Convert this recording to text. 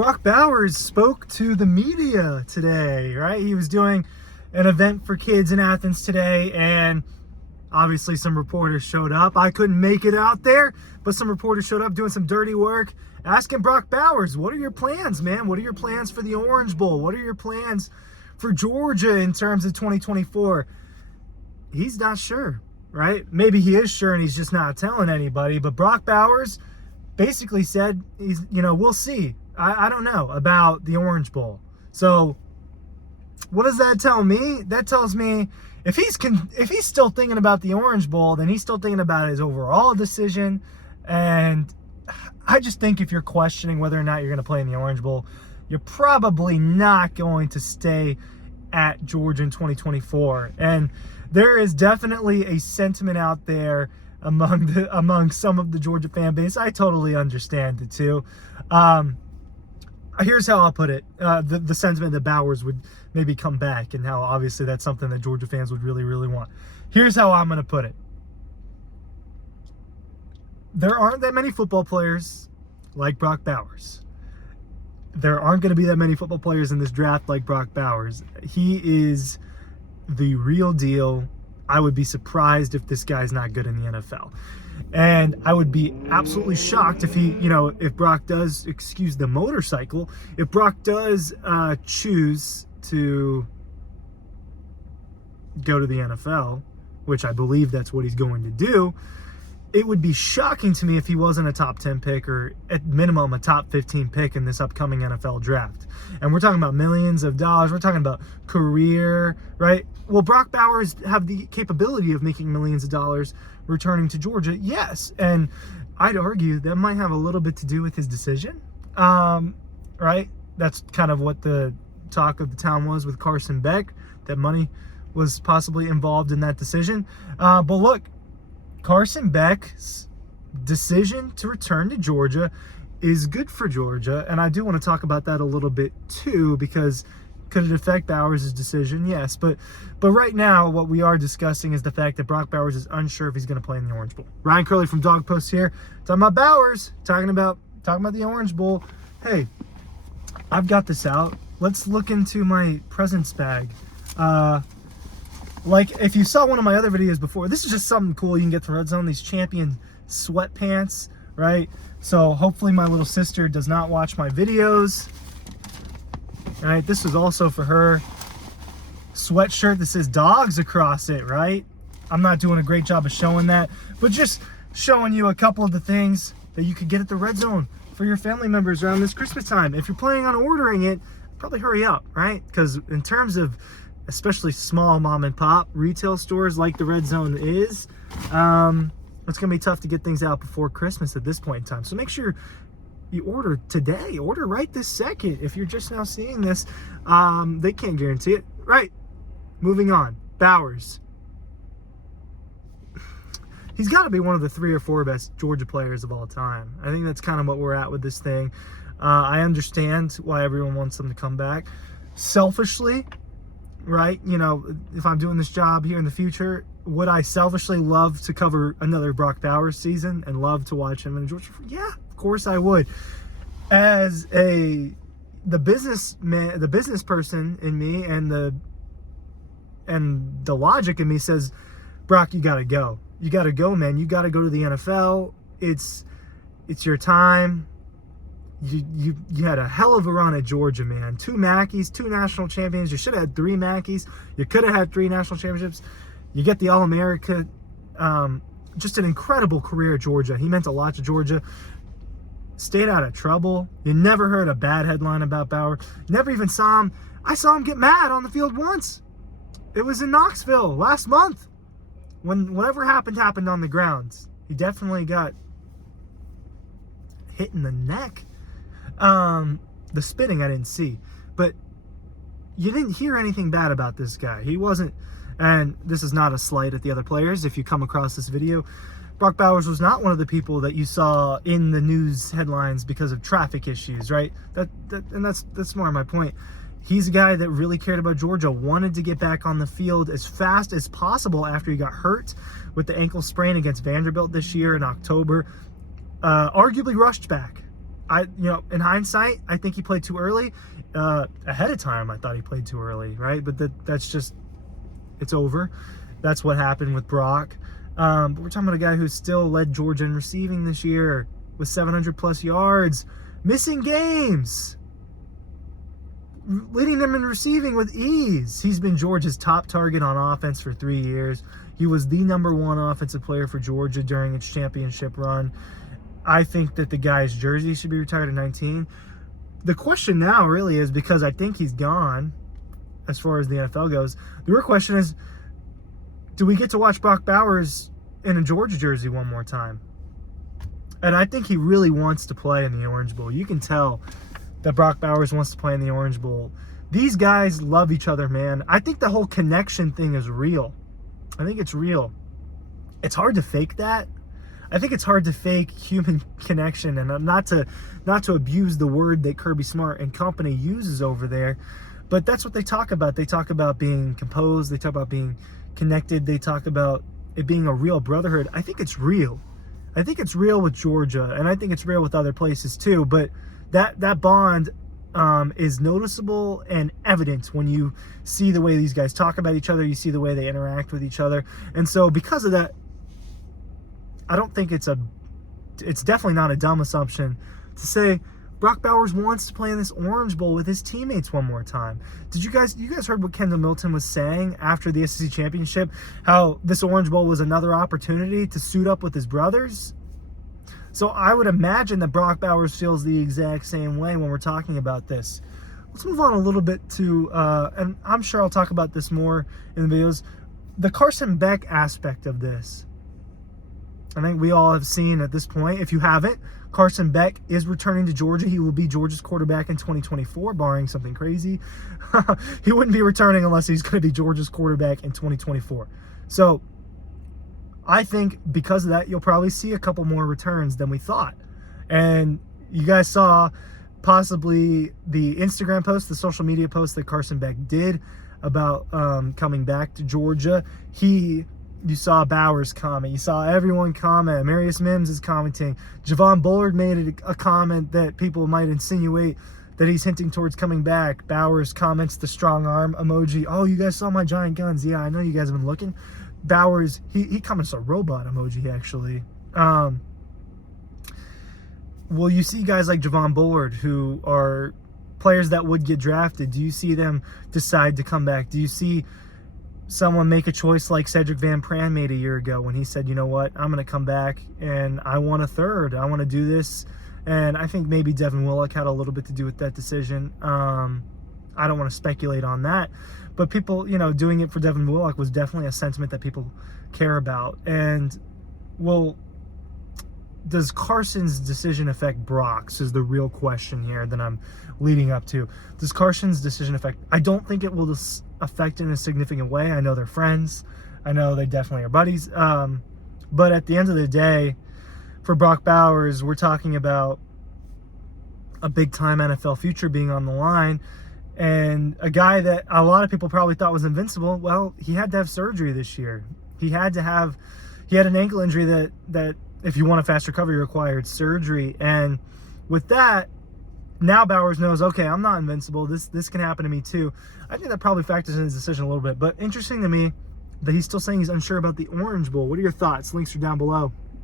Brock Bowers spoke to the media today, right? He was doing an event for kids in Athens today, and obviously some reporters showed up. I couldn't make it out there, but some reporters showed up doing some dirty work, asking Brock Bowers, what are your plans, man? What are your plans for the Orange Bowl? What are your plans for Georgia in terms of 2024? He's not sure, right? Maybe he is sure and he's just not telling anybody, but Brock Bowers basically said, we'll see. I don't know about the Orange Bowl. So what does that tell me? That tells me if he's still thinking about the Orange Bowl, then he's still thinking about his overall decision. And I just think if you're questioning whether or not you're going to play in the Orange Bowl, you're probably not going to stay at Georgia in 2024. And there is definitely a sentiment out there among some of the Georgia fan base. I totally understand it too. Here's how I'll put it. The sentiment that Bowers would maybe come back, and how obviously that's something that Georgia fans would really, really want. Here's how I'm going to put it. There aren't that many football players like Brock Bowers. There aren't going to be that many football players in this draft like Brock Bowers. He is the real deal. I would be surprised if this guy's not good in the NFL. And I would be absolutely shocked if if Brock does, excuse the motorcycle, if Brock does choose to go to the NFL, which I believe that's what he's going to do. It would be shocking to me if he wasn't a top 10 pick, or at minimum a top 15 pick in this upcoming NFL draft. And we're talking about millions of dollars. We're talking about career, right? Will Brock Bowers have the capability of making millions of dollars returning to Georgia? Yes. And I'd argue that might have a little bit to do with his decision, right? That's kind of what the talk of the town was with Carson Beck, that money was possibly involved in that decision. But look, Carson Beck's decision to return to Georgia is good for Georgia, and I do want to talk about that a little bit too, because could it affect Bowers' decision? Yes, but right now what we are discussing is the fact that Brock Bowers is unsure if he's going to play in the Orange Bowl. Ryan Curley from Dawg Post here, talking about Bowers, talking about the Orange Bowl. Hey, I've got this out. Let's look into my presents bag. Like, if you saw one of my other videos before, this is just something cool you can get from Red Zone, these Champion sweatpants, right? So hopefully my little sister does not watch my videos. All right, this was also for her. Sweatshirt that says Dogs across it, right? I'm not doing a great job of showing that, but just showing you a couple of the things that you could get at the Red Zone for your family members around this Christmas time. If you're planning on ordering it, probably hurry up, right? Because in terms of especially small mom and pop retail stores like the Red Zone is, it's going to be tough to get things out before Christmas at this point in time. So make sure you order today. Order right this second. If you're just now seeing this, they can't guarantee it. Right. Moving on. Bowers. He's got to be one of the 3 or 4 best Georgia players of all time. I think that's kind of what we're at with this thing. I understand why everyone wants him to come back. Selfishly, right? If I'm doing this job here in the future, would I selfishly love to cover another Brock Bowers season and love to watch him in Georgia? Yeah, of course I would. As the business person in me, and the logic in me says, Brock, you gotta go. You gotta go, man. You gotta go to the NFL. It's your time. You had a hell of a run at Georgia, man. 2 Mackeys, 2 national champions. You should have had 3 Mackeys. You could have had 3 national championships. You get the All-America. Just an incredible career at Georgia. He meant a lot to Georgia. Stayed out of trouble. You never heard a bad headline about Bauer. Never even saw him. I saw him get mad on the field once. It was in Knoxville last month. When whatever happened on the grounds. He definitely got hit in the neck. The spitting I didn't see, but you didn't hear anything bad about this guy. He wasn't, and this is not a slight at the other players. If you come across this video, Brock Bowers was not one of the people that you saw in the news headlines because of traffic issues, right? And that's more my point. He's a guy that really cared about Georgia, wanted to get back on the field as fast as possible after he got hurt with the ankle sprain against Vanderbilt this year in October. Arguably rushed back. In hindsight, I think he played too early. Ahead of time, I thought he played too early, right? But that's just, it's over. That's what happened with Brock. But we're talking about a guy who still led Georgia in receiving this year with 700 plus yards, missing games, leading them in receiving with ease. He's been Georgia's top target on offense for 3 years. He was the #1 offensive player for Georgia during its championship run. I think that the guy's jersey should be retired at 19. The question now really is, because I think he's gone as far as the NFL goes, the real question is, do we get to watch Brock Bowers in a Georgia jersey one more time? And I think he really wants to play in the Orange Bowl. You can tell that Brock Bowers wants to play in the Orange Bowl. These guys love each other, man. I think the whole connection thing is real. I think it's real. It's hard to fake that. I think it's hard to fake human connection, and not to abuse the word that Kirby Smart and company uses over there, but that's what they talk about. They talk about being composed. They talk about being connected. They talk about it being a real brotherhood. I think it's real. I think it's real with Georgia, and I think it's real with other places too. But that bond is noticeable and evident when you see the way these guys talk about each other. You see the way they interact with each other, and so because of that, I don't think it's definitely not a dumb assumption to say Brock Bowers wants to play in this Orange Bowl with his teammates one more time. You guys heard what Kendall Milton was saying after the SEC championship, how this Orange Bowl was another opportunity to suit up with his brothers? So I would imagine that Brock Bowers feels the exact same way when we're talking about this. Let's move on a little bit to, and I'm sure I'll talk about this more in the videos, the Carson Beck aspect of this. I think we all have seen at this point. If you haven't, Carson Beck is returning to Georgia. He will be Georgia's quarterback in 2024, barring something crazy. He wouldn't be returning unless he's going to be Georgia's quarterback in 2024. So I think because of that, you'll probably see a couple more returns than we thought. And you guys saw possibly the Instagram post, the social media post that Carson Beck did about coming back to Georgia. You saw Bowers comment. You saw everyone comment. Marius Mims is commenting. Javon Bullard made a comment that people might insinuate that he's hinting towards coming back. Bowers comments the strong arm emoji. Oh, you guys saw my giant guns. Yeah, I know you guys have been looking. Bowers, he comments a robot emoji, actually. Well, you see guys like Javon Bullard, who are players that would get drafted. Do you see them decide to come back? Do you see someone make a choice like Cedric Van Pran made a year ago when he said, you know what, I'm going to come back and I want a third. I want to do this. And I think maybe Devin Willock had a little bit to do with that decision. I don't want to speculate on that. But people, doing it for Devin Willock was definitely a sentiment that people care about. And, well, does Carson's decision affect Brock's is the real question here that I'm leading up to. Does Carson's decision affect? I don't think it will affect in a significant way. I know they're friends. I know they definitely are buddies. But at the end of the day, for Brock Bowers, we're talking about a big-time NFL future being on the line. And a guy that a lot of people probably thought was invincible, well, he had to have surgery this year. He had an ankle injury that if you want a fast recovery, required surgery. And with that, now Bowers knows, okay, I'm not invincible. This can happen to me too. I think that probably factors in his decision a little bit. But interesting to me that he's still saying he's unsure about the Orange Bowl. What are your thoughts? Links are down below.